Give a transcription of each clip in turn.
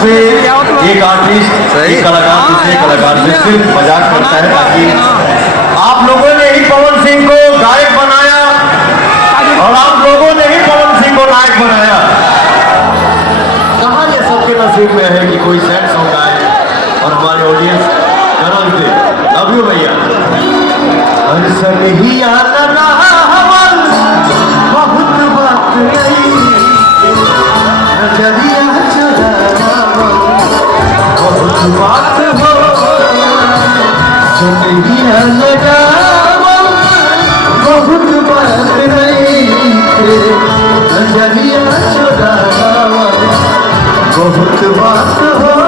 से एक आर्टिस्ट एक कलाकार दूसरे कलाकार से सिर्फ मजाक करता है ताकि आप लोगों ने ही पवन सिंह को गायक बनाया और आप लोगों ने ही पवन सिंह को नायक बनाया। कहाँ ये सबके नसीब में है कि कोई सैड सॉन्ग गाए और हमारे ऑडियंस गरज दे। लव यू भैया। हर सनहिया लगा हवन बहुत बात नहीं नजरिया चुराना बहुत बात हो सनहिया लगा बहुत बात नहीं नजरिया चुराना बहुत बात हो।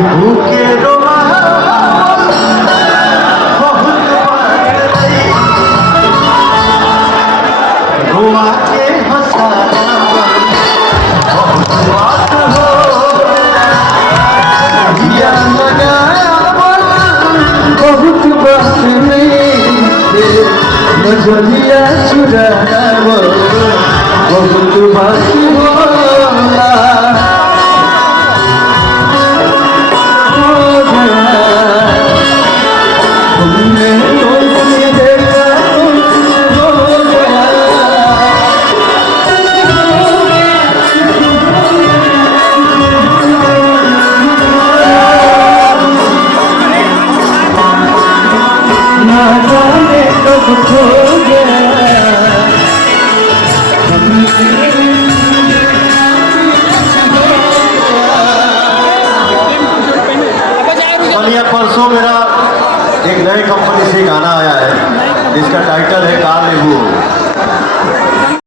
भूखे रोआ बहुत रोआ के हंसाना बहुत बात हो दिया लगाया बहुत बात नहीं नजरिया चुराना बहुत बात होला। परसों मेरा एक नई कंपनी से गाना आया है जिसका टाइटल है काल लेबू।